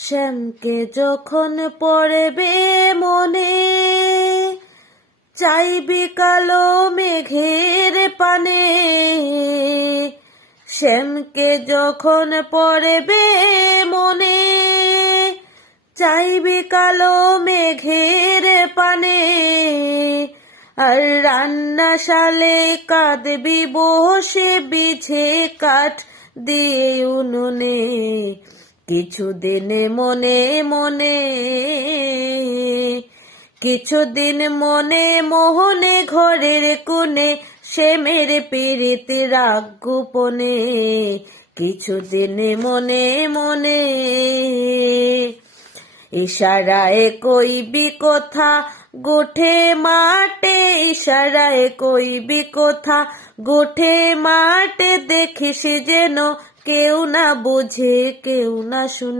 শ্যামকে যখন পড়বে মনে, চাইবি কালো মেঘের পানে। শ্যামকে যখন পড়বে মনে, চাইবি কালো মেঘের পানে। আর রান্নাশালে কাঁদবি বসে বিছে কাঠ দিয়ে উনুনে। কিছুদিন মনে মনে, কিছুদিন মনে মোহনে ঘরের কোণে, শ্যামের পীড়িত রাগ গোপনে। কিছুদিন মনে মনে, ইশারায় কইবি কথা গোঠে মাঠে। ইশারায় কইবি কথা গোঠে মাঠে। দেখিস যেন কেউ না বুঝে কেউ না শুনে।